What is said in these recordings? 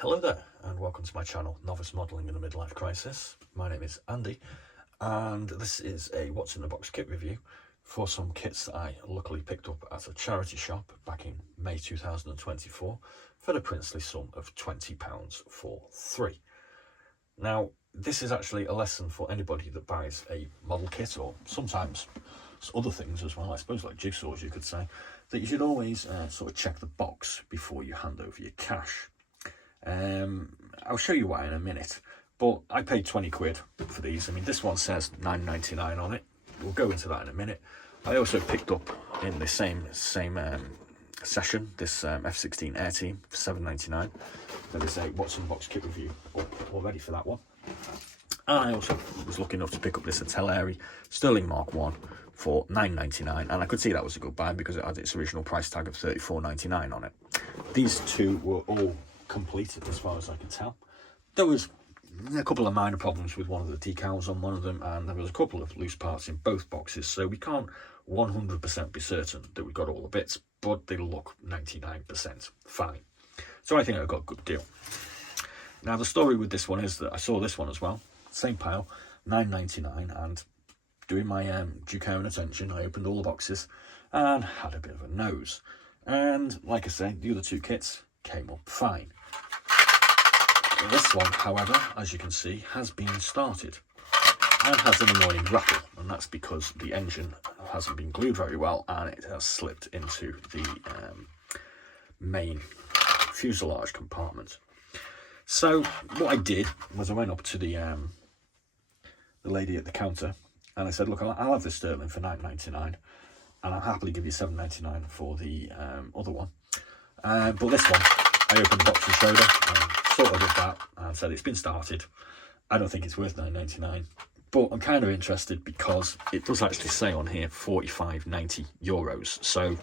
Hello there, and welcome to my channel, Novice Modelling in a Midlife Crisis. My name is Andy, and this is a What's in the Box kit review for some kits that I luckily picked up at a charity shop back in May 2024 for the princely sum of £20 for 3. Now, this is actually a lesson for anybody that buys a model kit, or sometimes other things as well, I suppose, like jigsaws you could say, that you should always sort of check the box before you hand over your cash. I'll show you why in a minute, but I paid 20 quid for these. I mean, this one says £9.99 on it. We'll go into that in a minute. I also picked up in the same session this F-16 Air Team for £7.99. There is a What's in the Box kit review already for that one. And I also was lucky enough to pick up this Artillery Sterling Mark 1 for £9.99, and I could see that was a good buy because it had its original price tag of £34.99 on it. These two were all completed as far as I can tell. There was a couple of minor problems with one of the decals on one of them, and there was a couple of loose parts in both boxes, so we can't 100% be certain that we got all the bits, but they look 99% fine. So I think I got a good deal. Now the story with this one is that I saw this one as well, same pile, £9.99, and doing my due care and attention, I opened all the boxes and had a bit of a nose. And like I say, the other two kits came up fine. This one, however, as you can see, has been started and has an annoying rattle, and that's because the engine hasn't been glued very well and it has slipped into the main fuselage compartment. So what I did was I went up to the lady at the counter and I said, look, I'll have this sterling for £9.99 and I'll happily give you £7.99 for the other one. But this one, I opened the box and showed her and sort of did that and said it's been started. I don't think it's worth £9.99, but I'm kind of interested because it does actually say on here €45.90. So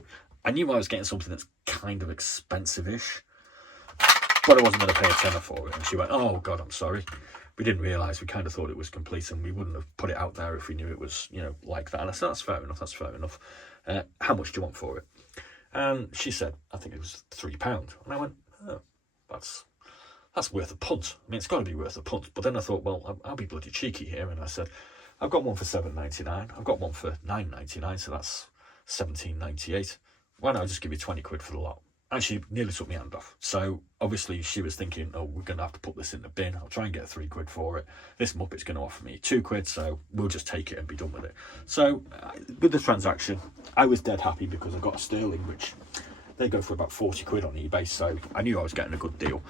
I knew I was getting something that's kind of expensive-ish, but I wasn't going to pay a tenner for it. And she went, oh God, I'm sorry. We didn't realise, we kind of thought it was complete and we wouldn't have put it out there if we knew it was, you know, like that. And I said, that's fair enough. How much do you want for it? And she said, I think it was £3. And I went, oh, that's worth a punt. I mean, it's got to be worth a punt. But then I thought, well, I'll be bloody cheeky here. And I said, I've got one for £7.99. I've got one for £9.99. So that's £17.98. Why don't I just give you 20 quid for the lot? And she nearly took my hand off. So obviously she was thinking, oh, we're going to have to put this in the bin. I'll try and get 3 quid for it. This Muppet's going to offer me 2 quid, so we'll just take it and be done with it. So with the transaction, I was dead happy because I got a sterling, which they go for about 40 quid on eBay. So I knew I was getting a good deal.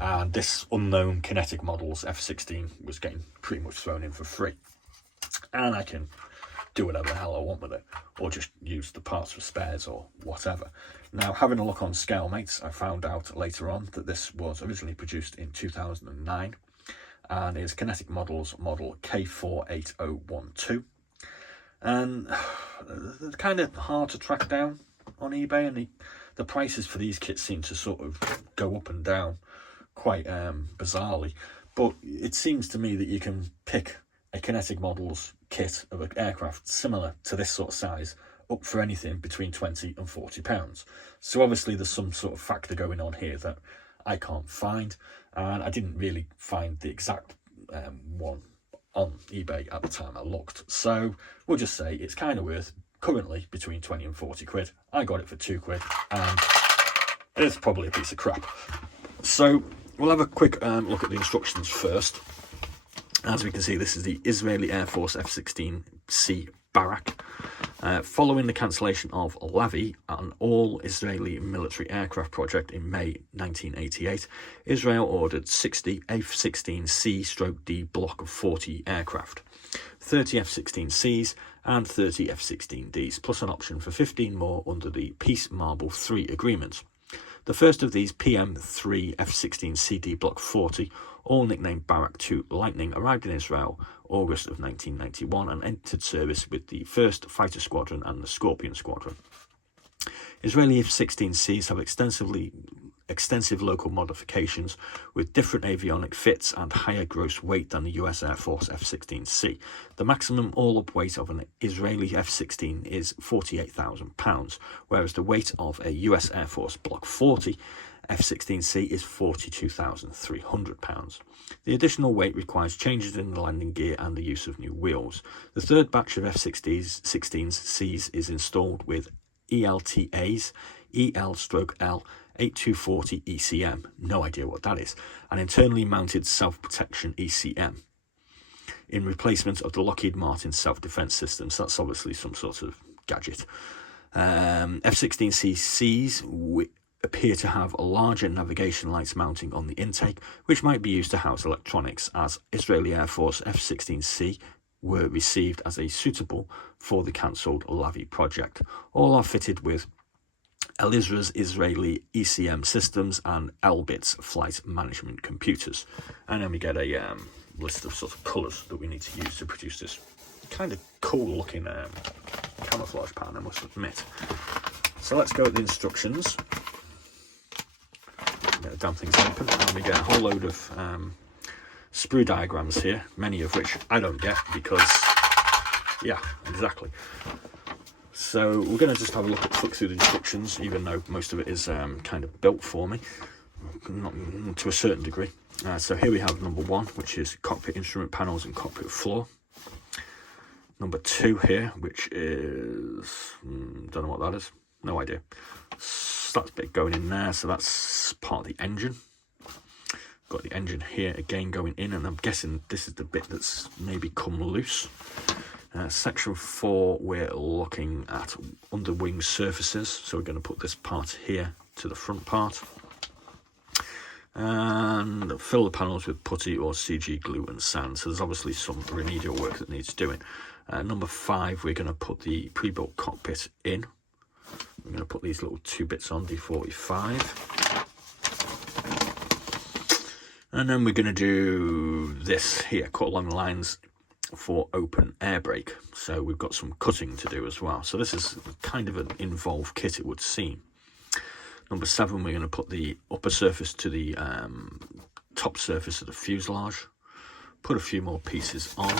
And this unknown Kinetic models F-16 was getting pretty much thrown in for free. And I can do whatever the hell I want with it, or just use the parts for spares or whatever. Now, having a look on Scale Mates, I found out later on that this was originally produced in 2009 and is Kinetic Models model K8012. And they're kind of hard to track down on eBay, and the prices for these kits seem to sort of go up and down quite bizarrely. But it seems to me that you can pick a Kinetic Models kit of an aircraft similar to this sort of size up for anything between £20 and £40. So obviously there's some sort of factor going on here that I can't find, and I didn't really find the exact one on eBay at the time I looked. So we'll just say it's kind of worth currently between 20 and 40 quid. I got it for 2 quid and it's probably a piece of crap. So we'll have a quick look at the instructions first. As we can see, this is the Israeli Air Force F-16C Barak. Following the cancellation of Lavi, an all-Israeli military aircraft project in May 1988, Israel ordered 60 F-16C/D block of 40 aircraft, 30 F-16Cs and 30 F-16Ds, plus an option for 15 more under the Peace Marble 3 agreement. The first of these PM3 F-16CD Block 40, all nicknamed Barak 2 Lightning, arrived in Israel August of 1991 and entered service with the 1st Fighter Squadron and the Scorpion Squadron. Israeli F-16Cs have extensive local modifications with different avionic fits and higher gross weight than the US Air Force F-16C. The maximum all-up weight of an Israeli F-16 is £48,000, whereas the weight of a US Air Force Block 40 F-16C is £42,300. The additional weight requires changes in the landing gear and the use of new wheels. The third batch of F-16Cs is installed with ELTAs, EL/L 8240 ECM, no idea what that is, an internally mounted self-protection ECM, in replacement of the Lockheed Martin self-defense systems. That's obviously some sort of gadget. F-16Cs appear to have larger navigation lights mounting on the intake, which might be used to house electronics, as Israeli Air Force F-16C were received as a suitable for the cancelled Lavi project. All are fitted with Elizra's Israeli ECM systems and Elbit's flight management computers. And then we get a list of sort of colours that we need to use to produce this kind of cool looking camouflage pattern, I must admit. So let's go at the instructions. Get the damn things open, and we get a whole load of sprue diagrams here, many of which I don't get because, yeah, exactly. So we're going to just have a flick through the instructions, even though most of it is kind of built for me, not to a certain degree. So here we have number 1, which is cockpit instrument panels and cockpit floor. Number 2 here, which is, don't know what that is, no idea. So that's a bit going in there, so that's part of the engine. Got the engine here again going in, and I'm guessing this is the bit that's maybe come loose. Section 4, we're looking at under wing surfaces, so we're going to put this part here to the front part. And fill the panels with putty or CG glue and sand. So there's obviously some remedial work that needs doing. Number 5, we're going to put the pre-built cockpit in. We're going to put these little 2 bits on, D45. And then we're going to do this here, cut along the lines for open air brake. So we've got some cutting to do as well. So this is kind of an involved kit, it would seem. Number 7, we're going to put the upper surface to the top surface of the fuselage. Put a few more pieces on.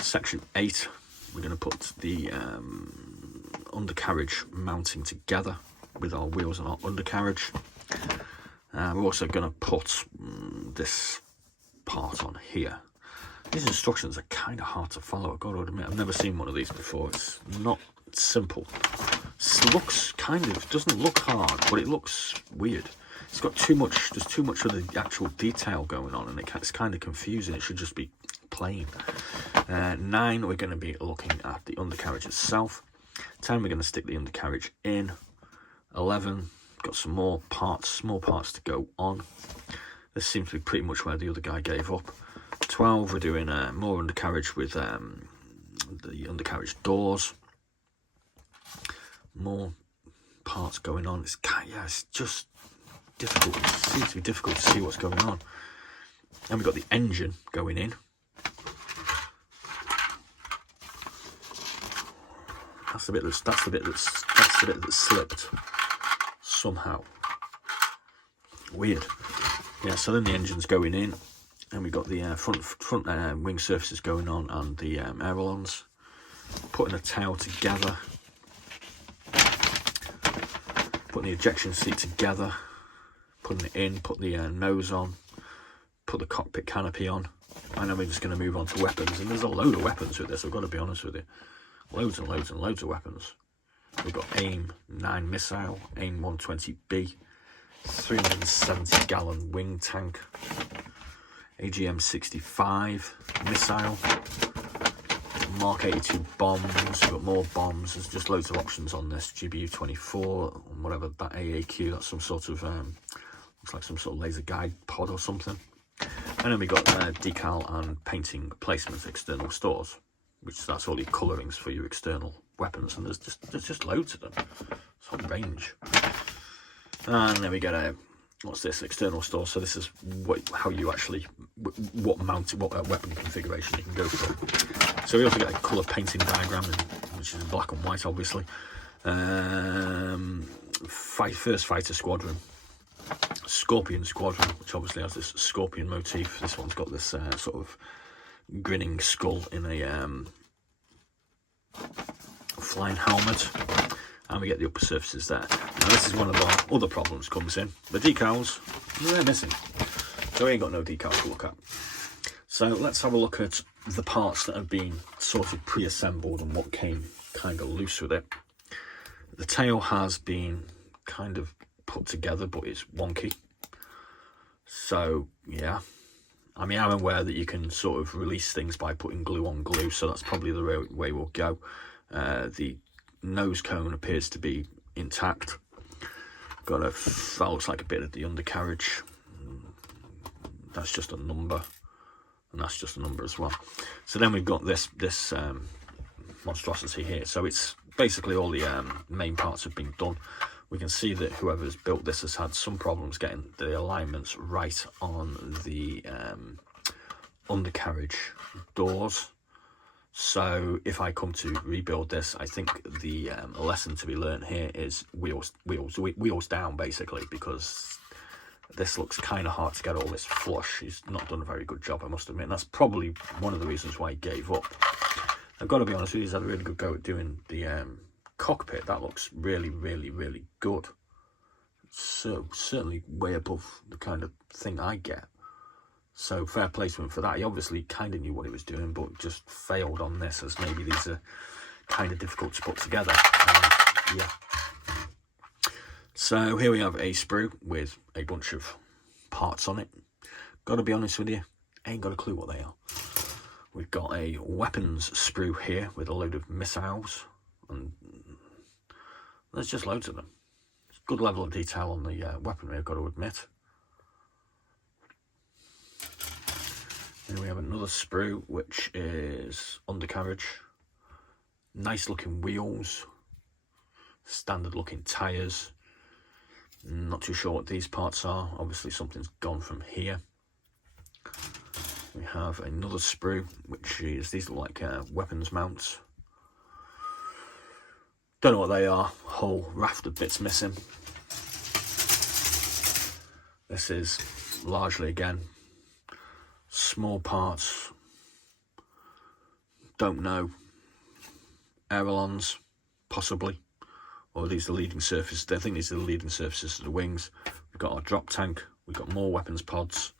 Section 8, we're going to put the undercarriage mounting together with our wheels and our undercarriage. We're also going to put this part on here. These instructions are kind of hard to follow, I've got to admit. I've never seen one of these before. It's not simple. It looks doesn't look hard, but it looks weird. It's got there's too much of the actual detail going on, and it's kind of confusing. It should just be plain. 9, we're going to be looking at the undercarriage itself. 10, we're going to stick the undercarriage in. 11, got some more parts, small parts to go on. This seems to be pretty much where the other guy gave up. 12, we're doing more undercarriage with the undercarriage doors. More parts going on. It's just difficult. It seems to be difficult to see what's going on. And we've got the engine going in. That's the bit that slipped somehow. Weird. Yeah. So then the engine's going in, and we've got the front wing surfaces going on, and the ailerons. Putting a tail together. Putting the ejection seat together, putting it in, put the nose on, put the cockpit canopy on, and then we're just going to move on to weapons. And there's a load of weapons with this, I've got to be honest with you. Loads and loads and loads of weapons. We've got AIM-9 missile, AIM-120B, 370-gallon wing tank, AGM-65 missile, Mark 82 bombs. We've got more bombs. There's just loads of options on this. GBU-24, whatever, that AAQ, that's some sort of looks like some sort of laser guide pod or something. And then we got decal and painting placement external stores, which that's all your colourings for your external weapons, and there's just loads of them. It's on range. And then we get a what's this, external store. So this is what weapon configuration you can go for. So we also get a colour painting diagram, which is black and white, obviously. First Fighter Squadron, Scorpion Squadron, which obviously has this scorpion motif. This one's got this sort of grinning skull in a flying helmet. and we get the upper surfaces there. Now this is one of our other problems comes in. The decals, they're missing. So we ain't got no decals to look at. So let's have a look at the parts that have been sort of pre-assembled and what came kind of loose with it. The tail has been kind of put together, but it's wonky. So yeah, I mean, I'm aware that you can sort of release things by putting glue on glue, so that's probably the way we'll go. The nose cone appears to be intact. Got that looks like a bit of the undercarriage. That's just a number, and that's just a number as well. So then we've got this monstrosity here. So it's basically all the main parts have been done. We can see that whoever's built this has had some problems getting the alignments right on the undercarriage doors. So if I come to rebuild this, I think the lesson to be learned here is wheels down, basically, because this looks kind of hard to get all this flush. He's not done a very good job, I must admit. And that's probably one of the reasons why he gave up. I've got to be honest with you, he's had a really good go at doing the cockpit. That looks really, really, really good. So certainly way above the kind of thing I get. So fair play to him for that. He obviously kind of knew what he was doing, but just failed on this, as maybe these are kind of difficult to put together. Yeah. So here we have a sprue with a bunch of parts on it. Got to be honest with you, ain't got a clue what they are. We've got a weapons sprue here with a load of missiles, and there's just loads of them. Good level of detail on the weaponry, I've got to admit. Then we have another sprue, which is undercarriage. Nice looking wheels. Standard looking tyres. Not too sure what these parts are. Obviously something's gone from here. We have another sprue, which is, these look like weapons mounts. Don't know what they are. Whole raft of bits missing. This is largely, again, small parts. Don't know. Ailerons, possibly. Or these are the leading surfaces. I think these are the leading surfaces of the wings. We've got our drop tank. We've got more weapons pods.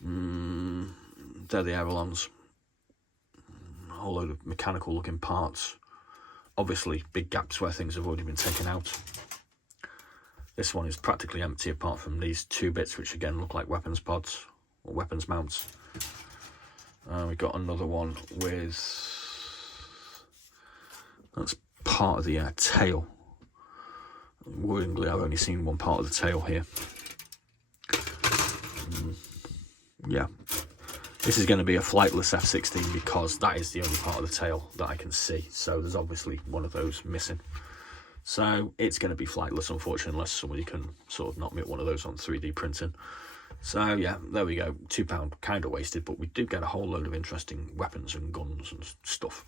They're the ailerons. A whole load of mechanical looking parts. Obviously big gaps where things have already been taken out. This one is practically empty apart from these two bits, which again look like weapons pods or weapons mounts. We've got another one with, that's part of the tail. Worryingly, I've only seen one part of the tail here. Yeah, this is going to be a flightless F-16 because that is the only part of the tail that I can see. So there's obviously one of those missing. So it's going to be flightless, unfortunately, unless somebody can sort of knock me at one of those on 3D printing. So yeah, there we go. £2 kind of wasted, but we do get a whole load of interesting weapons and guns and stuff.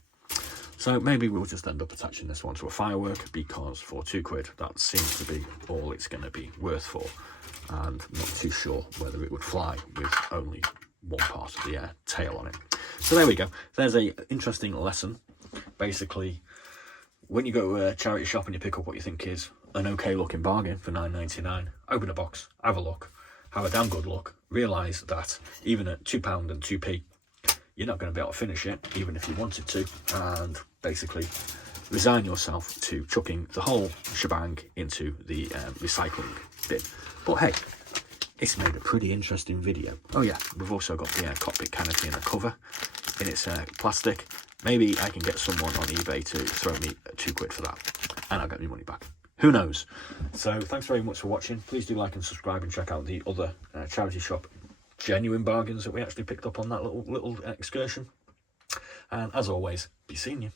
So maybe we'll just end up attaching this one to a firework, because for £2, that seems to be all it's going to be worth for. And not too sure whether it would fly with only one part of the tail on it. So there we go. There's a interesting lesson. Basically, when you go to a charity shop and you pick up what you think is an okay looking bargain for £9.99, open a box, have a look, have a damn good look, realise that even at £2 and 2p, you're not going to be able to finish it, even if you wanted to, and basically resign yourself to chucking the whole shebang into the recycling bin. But hey, it's made a pretty interesting video. Oh yeah, we've also got the cockpit canopy and a cover in its plastic. Maybe I can get someone on eBay to throw me £2 for that, and I'll get my money back. Who knows? So thanks very much for watching. Please do like and subscribe, and check out the other charity shop genuine bargains that we actually picked up on that little excursion. And as always, be seeing you.